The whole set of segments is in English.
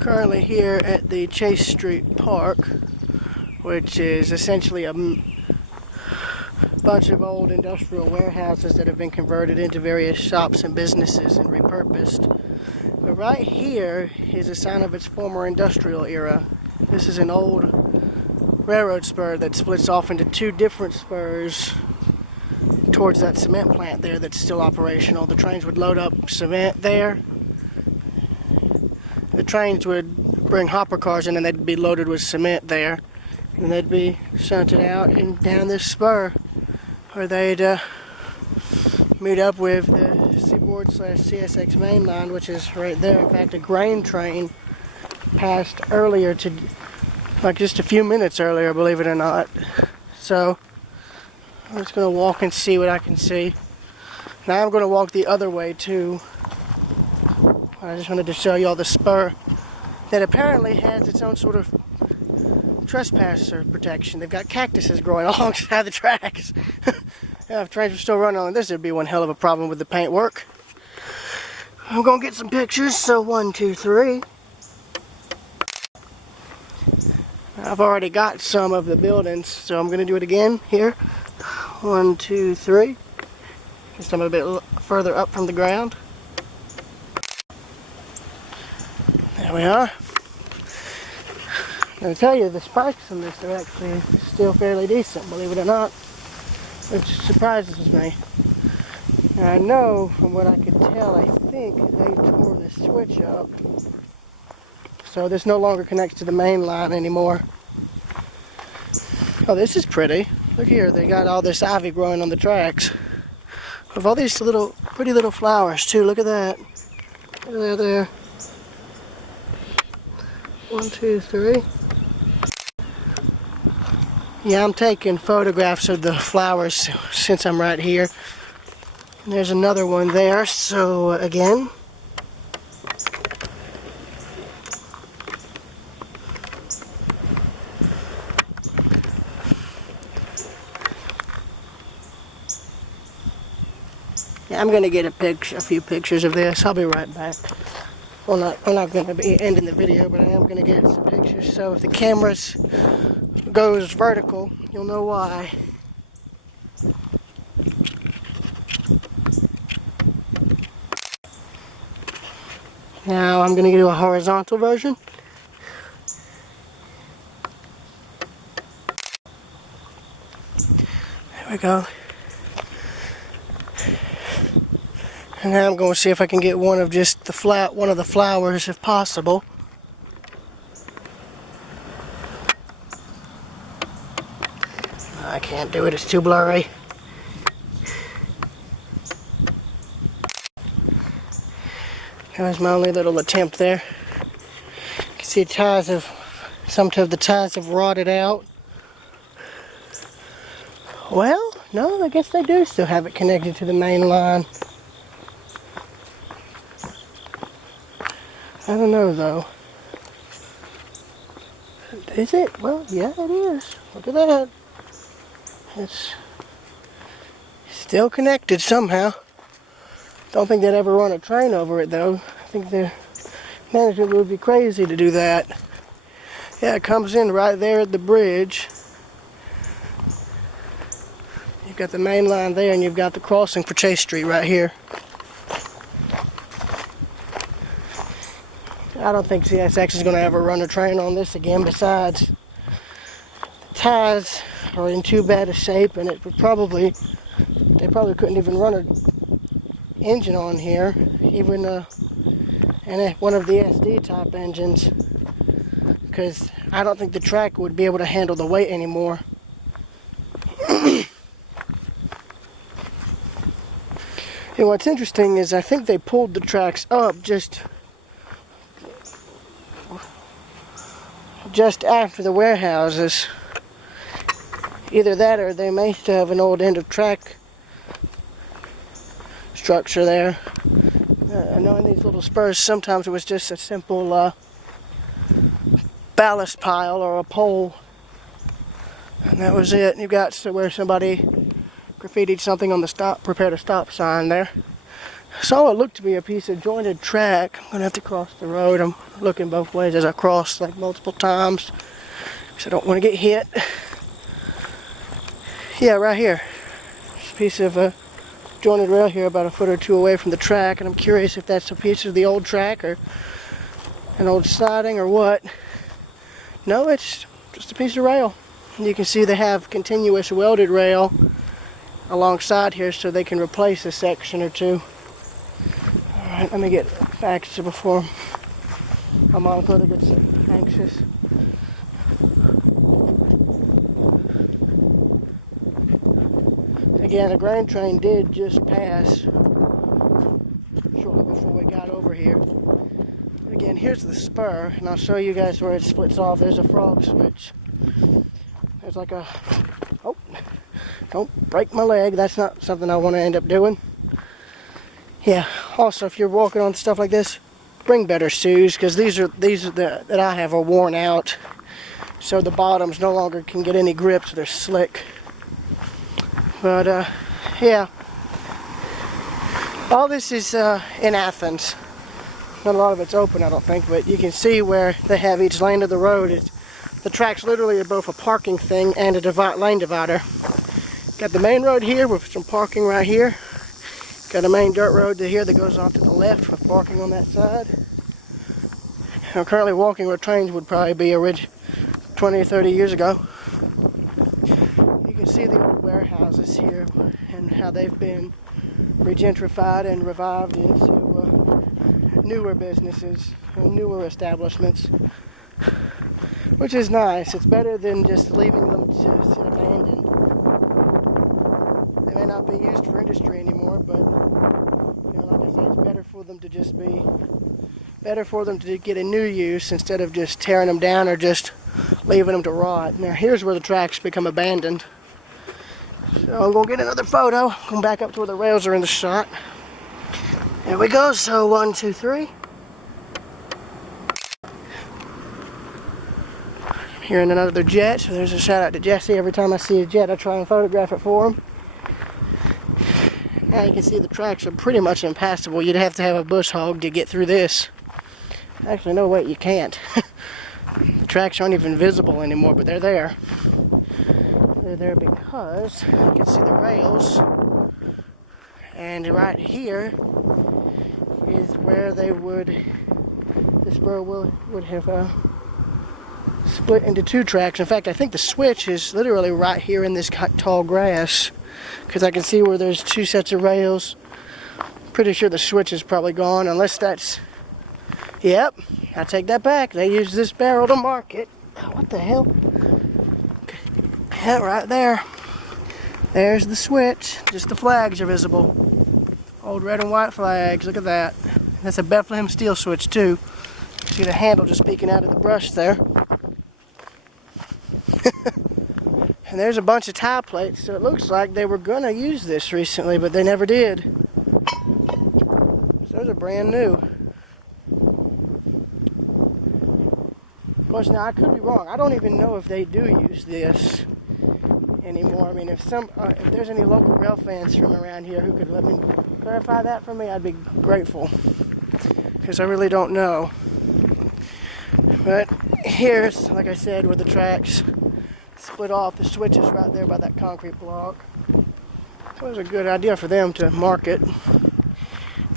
Currently here at the Chase Street Park, which is essentially a bunch of old industrial warehouses that have been converted into various shops and businesses and repurposed. But right here is a sign of its former industrial era. This is an old railroad spur that splits off into two different spurs towards that cement plant there that's still operational. The trains would load up cement there. The trains would bring hopper cars in and they'd be loaded with cement there. And they'd be shunted out and down this spur where they'd meet up with the Seaboard/CSX main line, which is right there. In fact, a grain train passed earlier, like just a few minutes earlier, believe it or not. So I'm just going to walk and see what I can see. Now I'm going to walk the other way too. I just wanted to show you all the spur that apparently has its own sort of trespasser protection. They've got cactuses growing alongside the tracks. Yeah, if trains were still running on this, there'd be one hell of a problem with the paint work. I'm going to get some pictures, so 1, 2, 3. I've already got some of the buildings, so I'm going to do it again here. 1, 2, 3. Just I'm a bit further up from the ground. There we are. I'll tell you, the spikes in this are actually still fairly decent, believe it or not, which surprises me. And I know from what I could tell, I think they tore the switch up, so this no longer connects to the main line anymore. Oh, this is pretty. Look here, they got all this ivy growing on the tracks. With all these pretty little flowers too. Look at that. There. 1, 2, 3. Yeah, I'm taking photographs of the flowers since I'm right here. And there's another one there, so again. Yeah, I'm going to get a few pictures of this. I'll be right back. Well, I'm not going to be ending the video, but I am going to get some pictures. So if the camera goes vertical, you'll know why. Now I'm going to do a horizontal version. There we go. And now I'm going to see if I can get one of the flowers if possible. I can't do it, it's too blurry. That was my only little attempt there. You can see some of the ties have rotted out. Well, no, I guess they do still have it connected to the main line. I don't know though. Is it? Well, yeah, it is. Look at that. It's still connected somehow. Don't think they'd ever run a train over it though. I think the management would be crazy to do that. Yeah, it comes in right there at the bridge. You've got the main line there and you've got the crossing for Chase Street right here. I don't think CSX is going to ever run a train on this again. Besides, the ties are in too bad a shape, and they probably couldn't even run an engine on here, even one of the SD type engines, because I don't think the track would be able to handle the weight anymore. And what's interesting is I think they pulled the tracks up just after the warehouses. Either that or they may still have an old end of track structure there. I know in these little spurs sometimes it was just a simple ballast pile or a pole, and that was it. You've got where somebody graffitied something on the prepared a stop sign there. Saw it looked to be a piece of jointed track. I'm gonna have to cross the road. I'm looking both ways as I cross, like multiple times, because I don't want to get hit. Yeah, right here. Just a piece of jointed rail here, about a foot or two away from the track, and I'm curious if that's a piece of the old track or an old siding or what. No, it's just a piece of rail. And you can see they have continuous welded rail alongside here so they can replace a section or two. Alright, let me get back to before my mom further gets anxious. Again, the grain train did just pass shortly before we got over here. Again, here's the spur, and I'll show you guys where it splits off. There's a frog switch. There's like a... Oh, don't break my leg. That's not something I want to end up doing. Yeah, also, if you're walking on stuff like this, bring better shoes, because these that I have are worn out. So the bottoms no longer can get any grip, so they're slick. But, yeah. All this is in Athens. Not a lot of it's open, I don't think, but you can see where they have each lane of the road. The tracks literally are both a parking thing and a lane divider. Got the main road here with some parking right here. Got a main dirt road to here that goes off to the left with parking on that side. I'm currently walking where trains would probably be 20 or 30 years ago. You can see the old warehouses here and how they've been regentrified and revived into newer businesses and newer establishments, which is nice. It's better than just leaving them to sit abandoned. They may not be used for industry anymore, but like I say, it's better for them to get a new use instead of just tearing them down or just leaving them to rot. Now here's where the tracks become abandoned. So I'm gonna get another photo. Come back up to where the rails are in the shot. There we go. So 1, 2, 3. Hearing another jet. So there's a shout out to Jesse. Every time I see a jet, I try and photograph it for him. Now you can see the tracks are pretty much impassable. You'd have to have a bush hog to get through this. Actually, no, wait, you can't. The tracks aren't even visible anymore, but they're there. They're there because you can see the rails. And right here is where the spur would have split into two tracks. In fact, I think the switch is literally right here in this tall grass, because I can see where there's two sets of rails. Pretty sure the switch is probably gone, unless that's... Yep, I take that back. They use this barrel to mark it. Oh, what the hell? Yeah, right there. There's the switch. Just the flags are visible. Old red and white flags. Look at that. That's a Bethlehem steel switch too. See the handle just peeking out of the brush there. And there's a bunch of tie plates, so it looks like they were gonna use this recently, but they never did. So those are brand new. Of course, now I could be wrong. I don't even know if they do use this anymore. I mean, if there's any local rail fans from around here who could let me clarify that for me, I'd be grateful, because I really don't know. But here's, like I said, where the tracks split off. The switch is right there by that concrete block. So it was a good idea for them to mark it.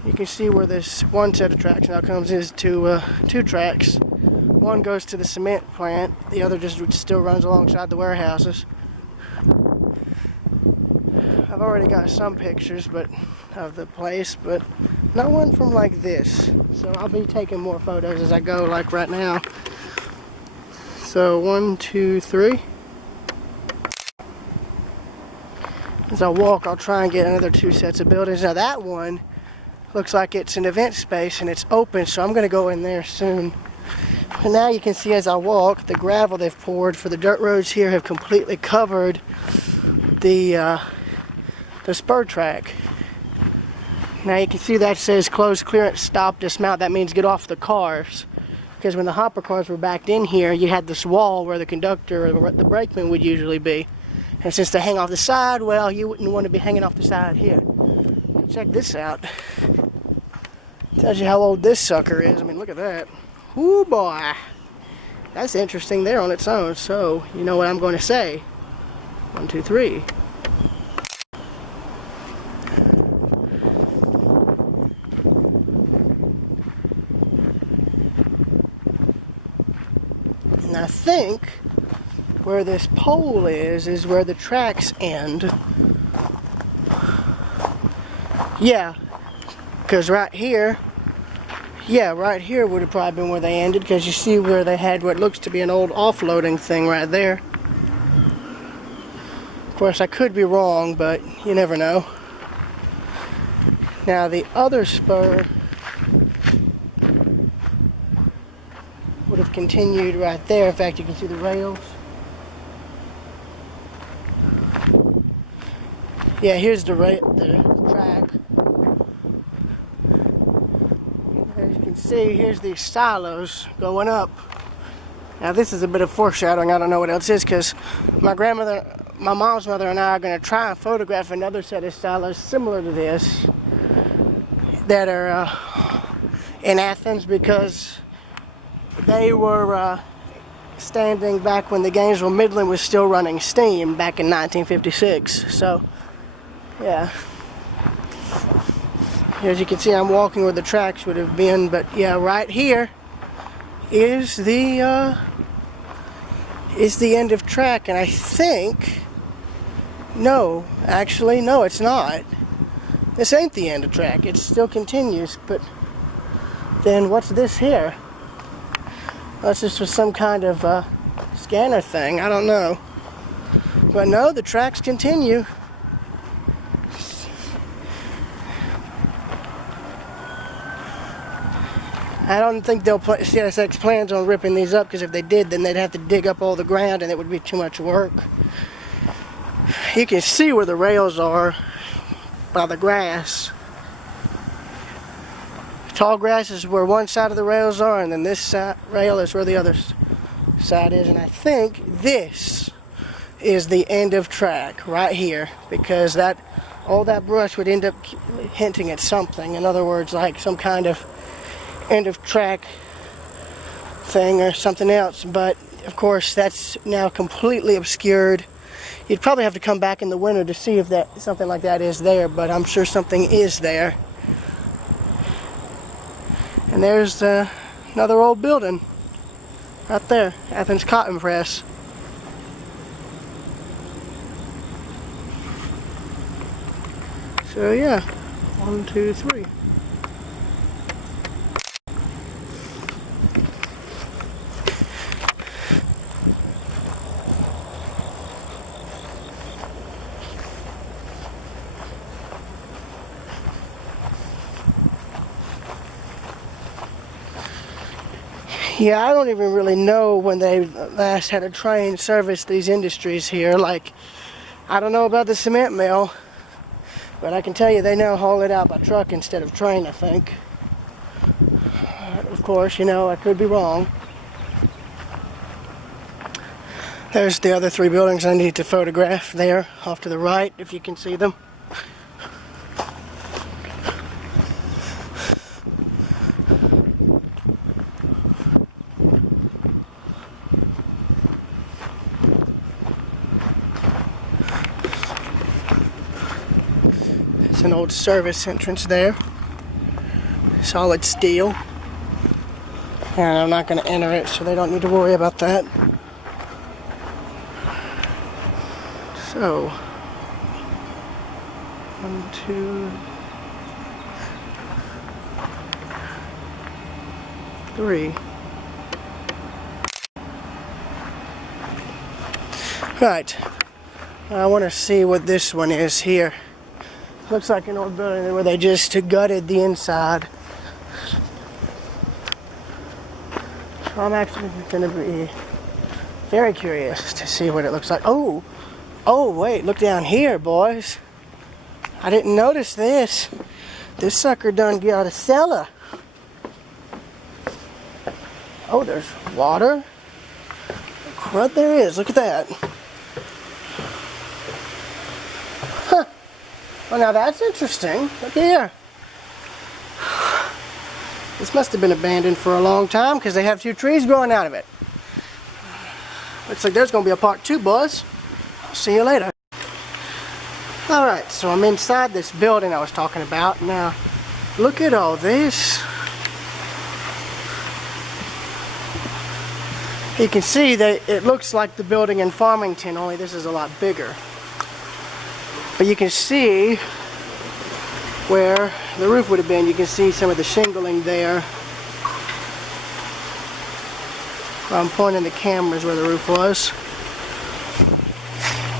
You can see where this one set of tracks now comes into two tracks. One goes to the cement plant, the other just still runs alongside the warehouses. I've already got some pictures of the place, but not one from like this. So I'll be taking more photos as I go, like right now. So 1, 2, 3. As I walk, I'll try and get another two sets of buildings. Now that one looks like it's an event space and it's open, so I'm going to go in there soon. And now you can see as I walk, the gravel they've poured for the dirt roads here have completely covered the spur track. Now you can see that says closed clearance, stop, dismount. That means get off the cars. Because when the hopper cars were backed in here, you had this wall where the conductor or the brakeman would usually be. And since they hang off the side, well, you wouldn't want to be hanging off the side here. Check this out. Tells you how old this sucker is. I mean, look at that. Whoo, boy. That's interesting there on its own. So, you know what I'm going to say. 1, 2, 3. And I think where this pole is where the tracks end. Yeah, because right here would have probably been where they ended, because you see where they had what looks to be an old offloading thing right there. Of course, I could be wrong, but you never know. Now, the other spur would have continued right there. In fact, you can see the rails. Yeah, here's the track. As you can see, here's the silos going up. Now, this is a bit of foreshadowing. I don't know what else is, because my mom's mother and I are going to try and photograph another set of silos similar to this that are in Athens, because they were standing back when the Gainesville Midland was still running steam back in 1956. So, yeah. As you can see, I'm walking where the tracks would have been, but yeah, right here is the end of track, and I think, no, actually, no, it's not. This ain't the end of track. It still continues, but then what's this here? Unless this was some kind of scanner thing, I don't know. But no, the tracks continue. I don't think CSX plans on ripping these up, because if they did, then they'd have to dig up all the ground and it would be too much work. You can see where the rails are by the grass. Tall grass is where one side of the rails are, and then this rail is where the other side is. And I think this is the end of track right here, because all that brush would end up hinting at something. In other words, like some kind of end of track thing or something else. But of course, that's now completely obscured. You'd probably have to come back in the winter to see if something like that is there, but I'm sure something is there. And there's another old building right there, Athens Cotton Press. So yeah, 1, 2, 3. Yeah, I don't even really know when they last had a train service these industries here. Like, I don't know about the cement mill, but I can tell you they now haul it out by truck instead of train, I think. Of course, you know, I could be wrong. There's the other 3 buildings I need to photograph there, off to the right, if you can see them. An old service entrance there, solid steel, and I'm not going to enter it, so they don't need to worry about that. So 1, 2, 3. Right, I want to see what this one is here. Looks like an old building where they just gutted the inside. So I'm actually going to be very curious to see what it looks like. Oh, wait, look down here, boys. I didn't notice this. This sucker done got a cellar. Oh, there's water. Crud there is, look at that. Huh. Well, now that's interesting. Look here. This must have been abandoned for a long time because they have 2 trees growing out of it. Looks like there's going to be a part 2, boys. I'll see you later. Alright, so I'm inside this building I was talking about. Now, look at all this. You can see that it looks like the building in Farmington, only this is a lot bigger. But you can see where the roof would have been. You can see some of the shingling there. I'm pointing the cameras where the roof was.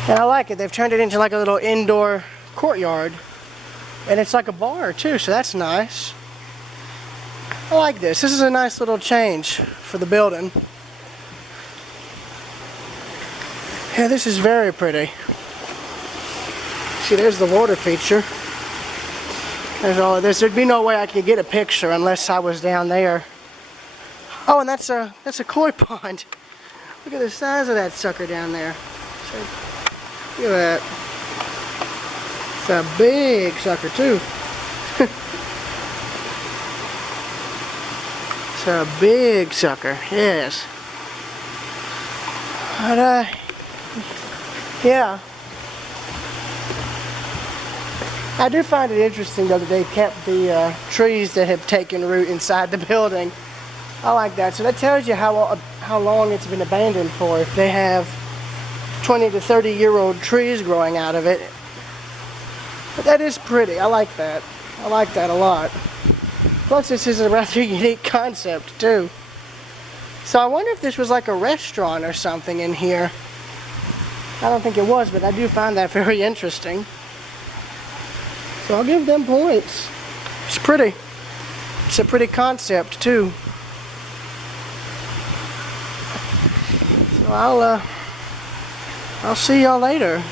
And I like it. They've turned it into like a little indoor courtyard. And it's like a bar too, so that's nice. I like this. This is a nice little change for the building. Yeah, this is very pretty. See, there's the water feature. There's all of this. There'd be no way I could get a picture unless I was down there. Oh, and that's a koi pond. Look at the size of that sucker down there. Look at that. It's a big sucker too. It's a big sucker, yes. But yeah. I do find it interesting though that they kept the trees that have taken root inside the building. I like that. So that tells you how long it's been abandoned for. If they have 20 to 30-year-old trees growing out of it. But that is pretty. I like that. I like that a lot. Plus this is a rather unique concept too. So I wonder if this was like a restaurant or something in here. I don't think it was, but I do find that very interesting. So I'll give them points. It's pretty. It's a pretty concept too. So I'll see y'all later.